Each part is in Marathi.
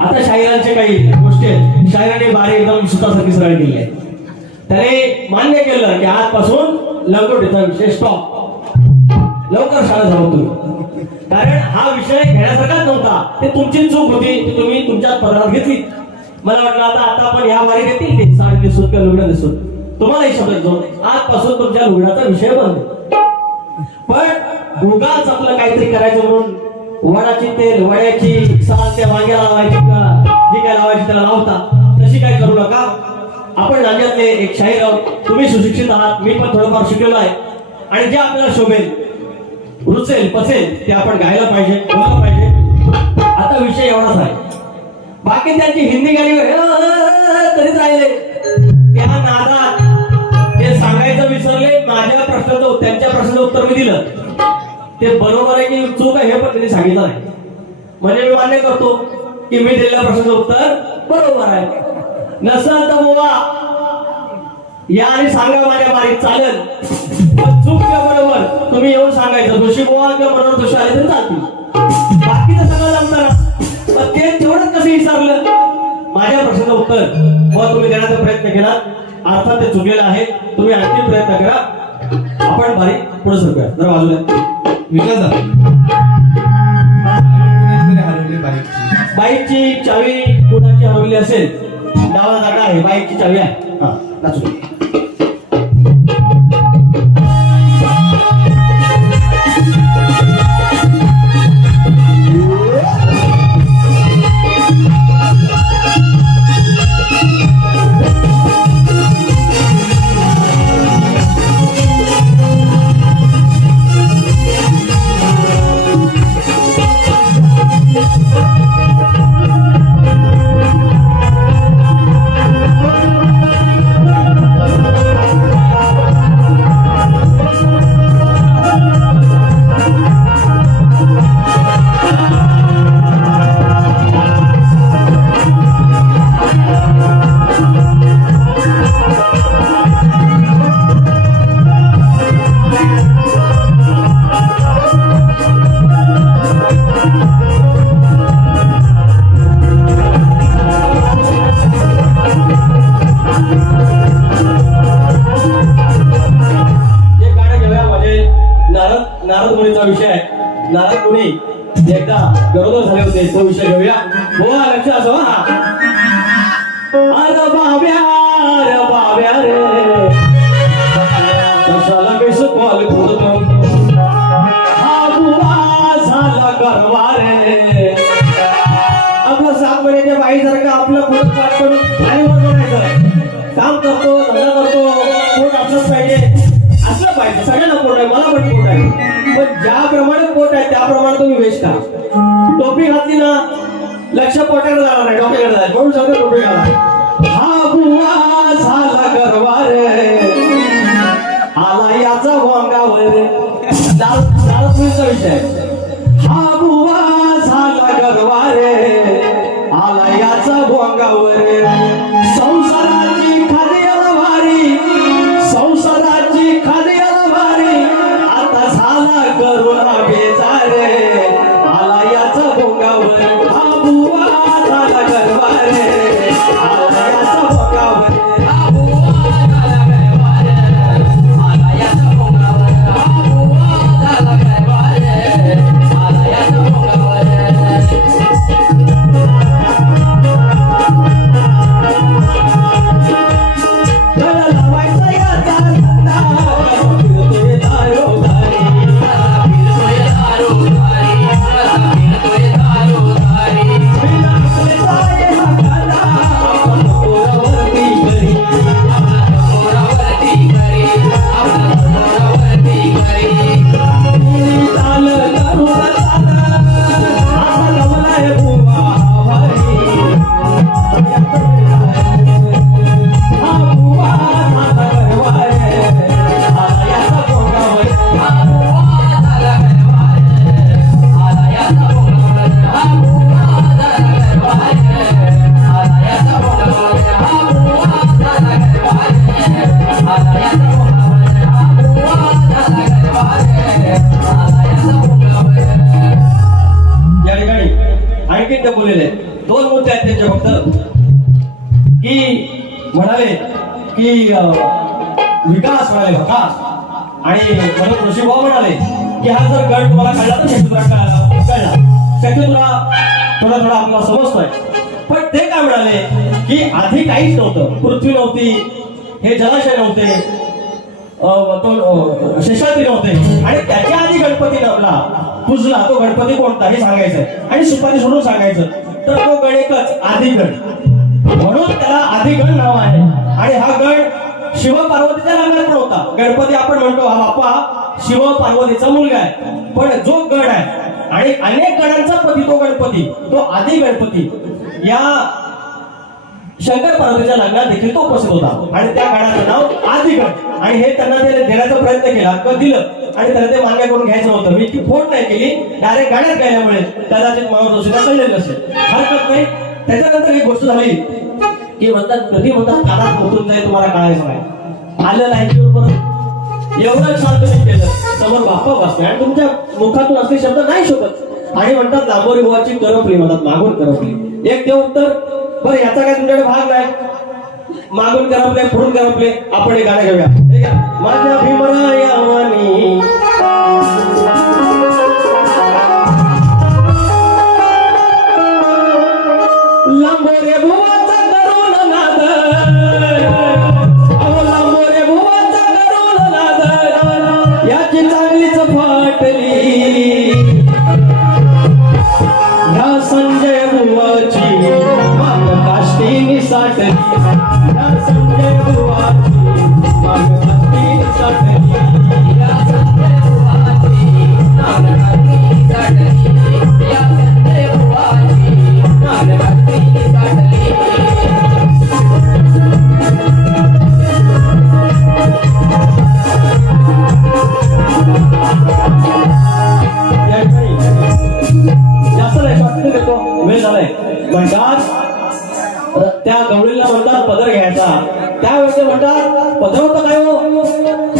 आता शायरांचे काही गोष्टी आहेत. शाहिराने बारी एकदम सुतासारखी सरळ दिली आहे त्याने मान्य केलं की आजपासून लंगोटीचा विषय स्टॉप लवकर शाळा जाऊ तुम्ही कारण हा विषय घेण्यासारखाच नव्हता. ते तुमची चूक होती ती तुम्ही तुमच्या पदरात घेतली. मला वाटलं आता आता आपण ह्या वारी येतील ते. साडी दिसून किंवा लुगडं दिसून? तुम्हालाही शब्द देतो. आजपासून तुमच्या लुगडाचा विषय बंद. पण उगाच आपलं काहीतरी करायचं म्हणून वडाची तेल वड्याची साल त्या वांग्याला लावायची. त्याला लावता तशी काय करू नका. आपण राज्यातले एक शाहीर आहोत. तुम्ही सुशिक्षित आहात. मी पण थोडंफार शिकलेलो आहे. आणि जे आपल्याला शोभेल रुचेल पसेल ते आपण गायला पाहिजे बोलायला पाहिजे. आता विषय एवढाच आहे. बाकी त्यांची हिंदी गाणी तरीच राहिले. त्या नादात ते सांगायचं विसरले. माझ्या प्रश्नाचं त्यांच्या प्रश्नाचं उत्तर मी दिलं. ते बरोबर आहे की चूक आहे हे पण त्यांनी सांगितलं नाही. म्हणजे मी मान्य करतो. की मी दिलेल्या प्रश्नाचं उत्तर बरोबर आहे. नसल तर बोवा या आणि सांगा माझ्या बारीक चालेल. चूक किंवा बरोबर तुम्ही येऊन सांगायचं. दोषी बुवा किंवा बरोबर दोषी आले तरी चालतील. बाकीचं सगळं जमतं पण ते तेवढंच कसं विचारलं माझ्या प्रश्नाचं उत्तर बुवा तुम्ही देण्याचा प्रयत्न केला. अर्थात ते चुकलेलं आहे. तुम्ही आणखी प्रयत्न करा. आपण बारीक पुढे सरकूया. जर बाजूला विकास बाईकची चावी कुणाची हरवली असेल? डावा जागा आहे बाईकची चावी आहे. हा नाचू झाला आपलं सात महिन्याच्या बाईसारखं आपलं पोट पाठ करून काम करतो धंदा करतो पोट पाहिजे. असलं पाहिजे सगळ्यांना पोट आहे मला पण पोट आहे. पण ज्याप्रमाणे पोट आहे त्याप्रमाणे तुम्ही वेस्ट करा टोपी घातली ना लक्ष पोटाकडे जाणार नाही डोक्याकडे जाणार म्हणून सगळं टोपी घाला. हा बुवा झाला गरवा रे आला याचा वांगावर. दाल दाल विषय या बोललेले दोन मुद्दे आहेत त्यांचे फक्त. की म्हणाले की विकास म्हणाले विकास. आणि म्हणून ऋषीभाऊ म्हणाले की हा जर गट तुम्हाला कळला तर तुला कळला कळला. शक्ती तुला थोडा थोडा आपला समजतोय. पण ते काय म्हणाले की आधी काहीच नव्हतं. पृथ्वी नव्हती हे जलाशय नव्हते शेषात्री नव्हते. आणि त्याच्या पुजला तो गणपती कोणता हे सांगायचं. आणि सुपारी सोडून सांगायचं. तर तो गण एकच आदिगण. म्हणून त्याला आदिगण नाव आहे. आणि हा गण शिव पार्वतीच्या नावात पण होता. गणपती आपण म्हणतो हा बाप्पा शिव पार्वतीचा मुलगा आहे. पण जो गण आहे आणि अनेक गणांचा पती तो गणपती तो आदि गणपती. या शंकर पार्वतीच्या लग्नात देखील तो उपस्थित होता. आणि त्या गणाचं नाव आदिगण. आणि हे त्यांना ते देण्याचा प्रयत्न केला किंवा दिलं? आणि त्याला ते मान्य करून घ्यायचं होतं. मी ती फोन नाही केली. डायरेक्ट गाण्यात गायल्यामुळे कदाचित मला जोशीला कळलेलं नसेल. हरकत नाही. त्याच्यानंतर एक गोष्ट झाली की म्हणतात कधी म्हणतात कानात पोहोचून जाईल तुम्हाला कळायचं नाही. आलं नाही. एवढं शांत तुम्ही केलं. समोर बापा बसले. आणि तुमच्या मुखातून असले शब्द नाही शोधत. आणि म्हणतात लांबोरी बुवाची करपली म्हणतात मागून करपली. एक ते उत्तर बरं याचा काय तुमच्याकडे भाग नाही. मागून करपले पुढून करपले. आपण हे गाणं घेऊया. माझ्या भीमराया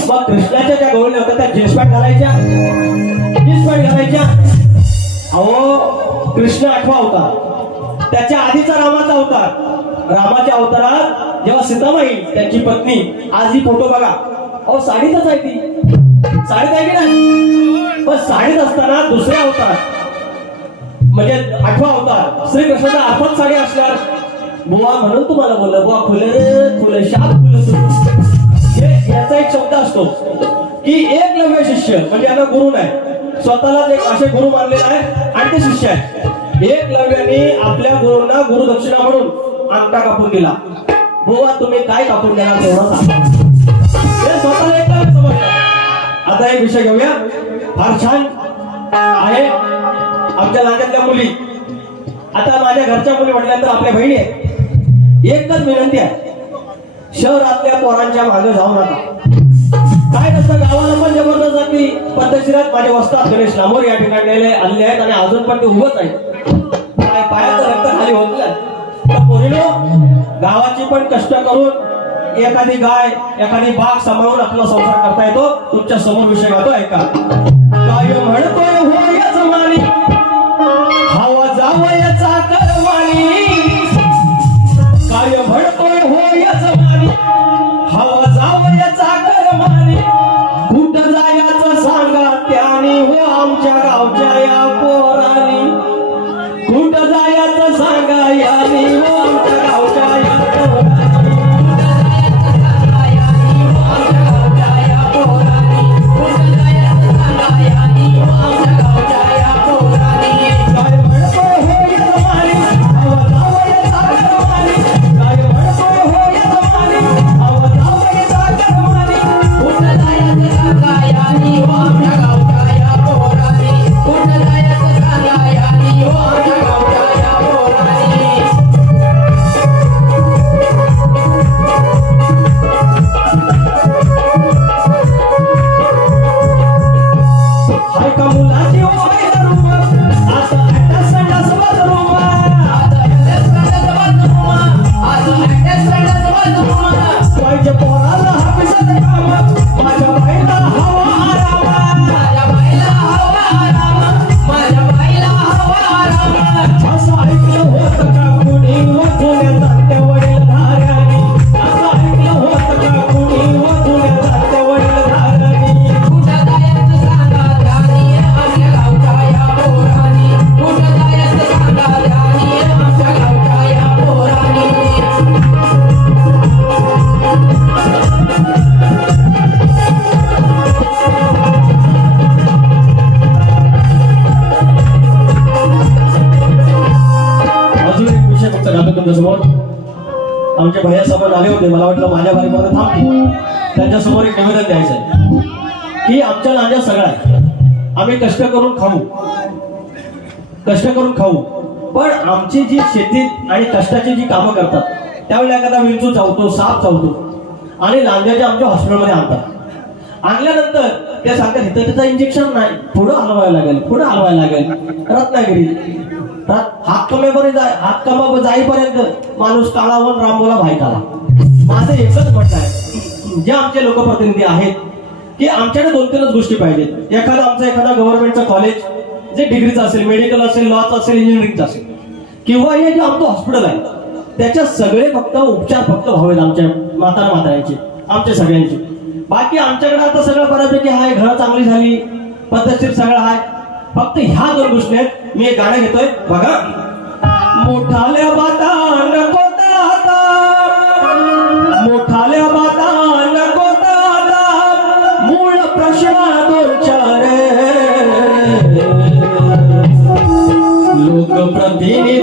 मग कृष्णाच्या ज्या गवळल्या होत्या त्या जीन्स पॅन्ट घालायच्या. जीन्स पॅन्ट घालायच्या. अहो कृष्ण आठवा होता त्याच्या आधीचा रामाचा अवतार. रामाच्या अवतारात जेव्हा सीतामाई त्यांची पत्नी आज ही फोटो बघा. अहो साडीतच आहे ती. साडीत आहे की नाही? पण साडीत असताना दुसरे अवतार. म्हणजे आठवा अवतार. श्रीकृष्णाचा अर्थात साडी असणार. बुवा म्हणून तुम्हाला बोललं. बुवा फुलं फुलं शाप फुलं सुरू. असतो की एक नव्हे शिष्य म्हणजे आता गुरु नाही. स्वतःलाच एक असे गुरु मानलेला आहे आणि ते शिष्य आहे एक लव्याने आपल्या गुरुंना गुरुदक्षिणा म्हणून अंगठा कापून दिला. बुवा तुम्ही काय कापून देणार तेवढा हे स्वतःला एक आता एक विषय घेऊया. फार छान आहे आमच्या नात्यातल्या मुली. आता माझ्या घरच्या मुली म्हटल्यानंतर आपल्या बहिणी आहेत. एकच विनंती आहे. शहरातल्या पोरांच्या मागे जाऊ नका. काय नसतं गावाला पण जबरदस्ती पद्धतशीरात माझे वस्तात गणेश लांबोर या ठिकाणी नेले आणले आहेत आणि अजून पण ते उभंच आहेत. काय पायाचं रक्त खाली होत तर पोरीनो गावाची पण कष्ट करून एखादी गाय एखादी बाग सांभाळून आपला संसार करता येतो. तुमच्यासमोर विषय गातो ऐका. काय म्हणतोय हो या मानी your boy. माझ्या भैयासमोर आले होते. मला वाटलं माझ्या बारीपर्यंत थांबतील त्यांच्यासमोर एक निवेदन द्यायचं आहे की आमच्या लांजा सगळ्या आहे. आम्ही कष्ट करून खाऊ. कष्ट करून खाऊ. पण आमची जी शेती आणि कष्टाची जी कामं करतात त्यावेळेला एखादा विंचू चावतो साप चावतो आणि लांजाच्या आमच्या हॉस्पिटलमध्ये आणतात. आणल्यानंतर ते सांगतात इथं त्याचं इंजेक्शन नाही. पुढं हलवायला लागेल पुढं हलवायला लागेल. रत्नागिरी. हात कमेपर्यंत जाय हात कमा जाईपर्यंत माणूस काळावर रामोला भाई काला माझं एकच म्हणणं आहे जे आमचे लोकप्रतिनिधी आहेत की आमच्याकडे दोन तीनच गोष्टी पाहिजेत. एखादा आमचं एखादा गव्हर्नमेंटचं कॉलेज जे डिग्रीचं असेल मेडिकल असेल लॉचं असेल इंजिनिअरिंगचं असेल. किंवा हे जे आमचं हॉस्पिटल आहे त्याच्यात सगळे फक्त उपचार फक्त व्हावेत आमच्या माता मातांचे आमच्या सगळ्यांचे. बाकी आमच्याकडे आता सगळं बऱ्यापैकी आहे घरं चांगली झाली पद्धतशीर सगळं आहे फक्त ह्या दोन गोष्टी आहेत मी एक गाणं घेतोय. बघा. मोठाल्या बाता नको दादा मोठाल्या बाता नको दादा मूळ प्रश्न दोन चार लोकप्रतिनिधी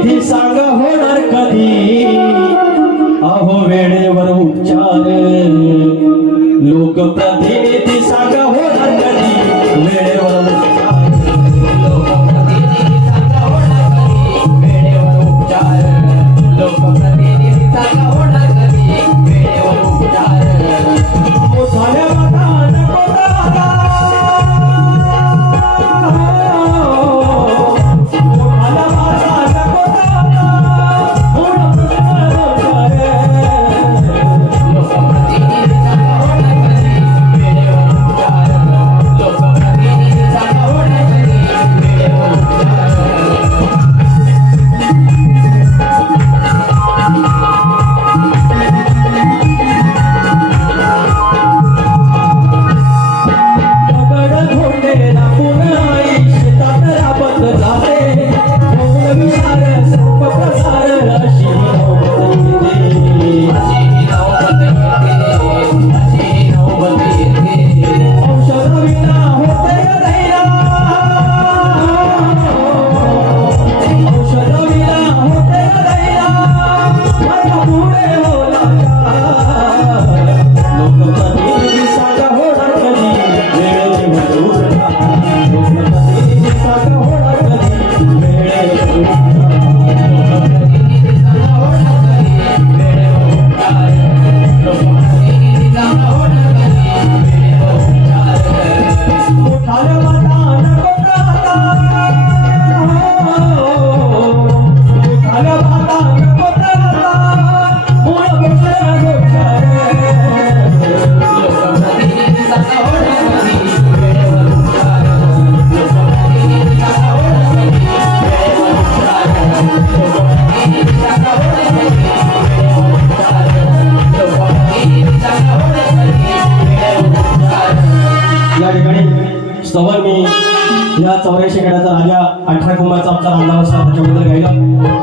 चौऱ्याऐंशी गडाचा राजा अठरा कुंभाचा आमचा रामदास असतात त्याच्याबद्दल गायला.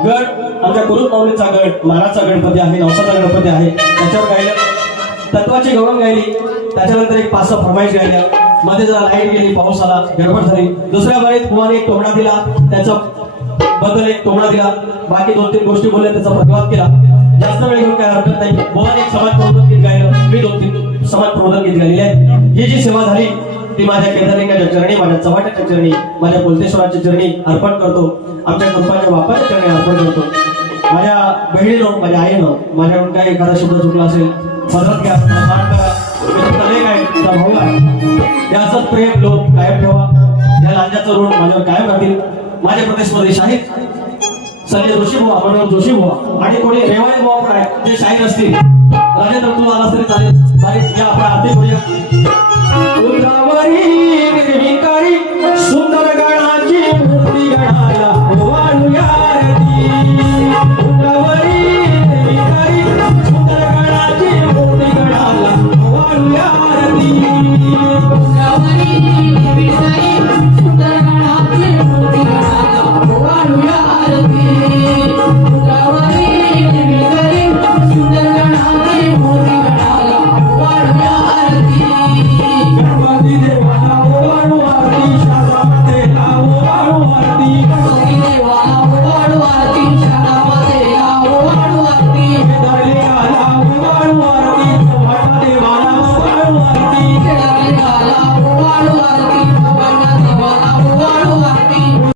गड आमच्या कुरुप माऊलीचा गड मानाचा गणपती आहे नवसाचा गणपती आहे. त्याच्यावर गायलं. तत्वाची गौरव गायली. त्याच्यानंतर एक पाच सहा फरमाईश गायल्या. मध्ये जरा लाइट गेली पाऊस आला गडबड झाली. दुसऱ्या बारीत कुमारी एक तोंडा दिला. त्याचा बद्दल एक तोंडा दिला. बाकी दोन तीन गोष्टी बोलल्या त्याचा प्रतिवाद केला. जास्त वेळ घेऊन काय हरकत नाही. बोला एक समाज प्रबोधन गीत गायलं. मी दोन तीन समाज प्रबोधन गीत गायलेले आहेत. ही जी सेवा झाली ती माझ्या केदारलिंगाच्या चरणी माझ्या चव्हाट्याच्या चरणी माझ्या कोलतेश्वराच्या चरणी अर्पण करतो. आमच्या कृपाच्या बापाच्या चरणी अर्पण करतो. माझ्या बहिणीनं माझ्या आईनं माझ्याकडून काही एखादा शब्द चुकला असेल मदत घ्या. भाऊ आहे. या असंच प्रेम लोक कायम ठेवा. या लांजाचं ऋण माझ्यावर कायम राहतील. माझे प्रदेशमध्ये शाहीर संजय जोशी भाऊ मनोहर जोशी भाऊ आणि कोणी रेवाळे भाऊ पण आहे जे शाहीर असतील राजेंद्र तू आला तरी चालेल. चालेल या आपण आरती करूया. उंदरावरी निर्विकारी सुंदर गाणं